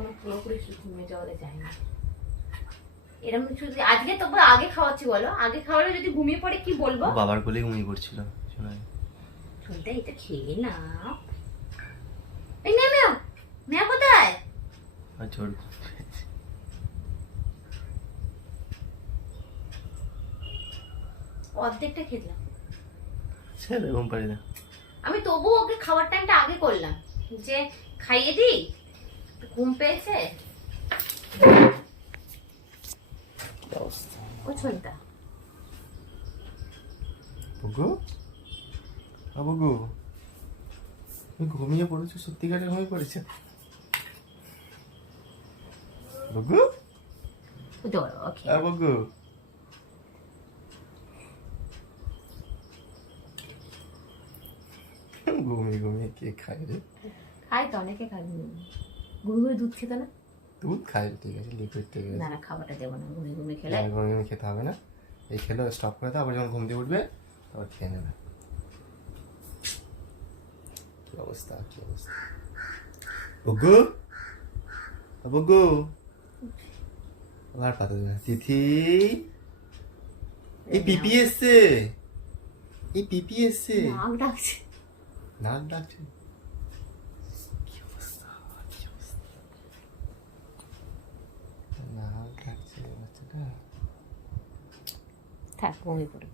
এখনো পুরোপুরি ঘুমিয়ে যাওয়াতে যায়নি। এরকম শুধু আজকে তবু আগে খাওয়াচ্ছি বলো, আগে খাওয়ালে যদি ঘুমিয়ে পড়ে কি বলবো? বাবার কোলে ঘুমিয়ে পড়ছিল শোনা। শুনতে এটা খেয়ে না। এই মেয়ে মেয়ে মেয়ে কোথায়? আচ্ছা অর্ধেকটা খেলাম। ছেলে ঘুম পারি না। আমি তবু ওকে খাবার টাইমটা আগে করলাম, যে খাইয়ে দিই, ঘুম পেয়েছে। ও ছোনটা বুগু, বুগু, তুমি ঘুমিয়ে পড়েছো? সত্যিকারে ঘুমিয়ে পড়েছে বুগু? ওকে বুগু, ঘুমিয়ে ঘুমিয়ে কে খায় রে? খাই তো, অনেকে খাই। ঘুমিয়ে দুধ খেতে না? দুধ খায়, ঠিক আছে, লিকুইড ঠিক আছে। না না, খাবারটা দেবো না, ঘুমিয়ে খেলে। ঘুমিয়ে খেতে হবে না, এই খেলে স্টপ করে দাও, আবার যখন ঘুম দিয়ে উঠবে আবার খেয়ে নেবে। কি অবস্থা, কি অবস্থা। বুগু, বুগু, আবার পাতা দেবে। তিথি, এই পিপি এসছে, এই পিপি এসছে, নাক ডাকছে। নাক ডাকছে। কি অবস্থা, কি অবস্থা, নাক ডাকছে বাচ্চাটা। থাক, ঘুমিয়ে পড়ে।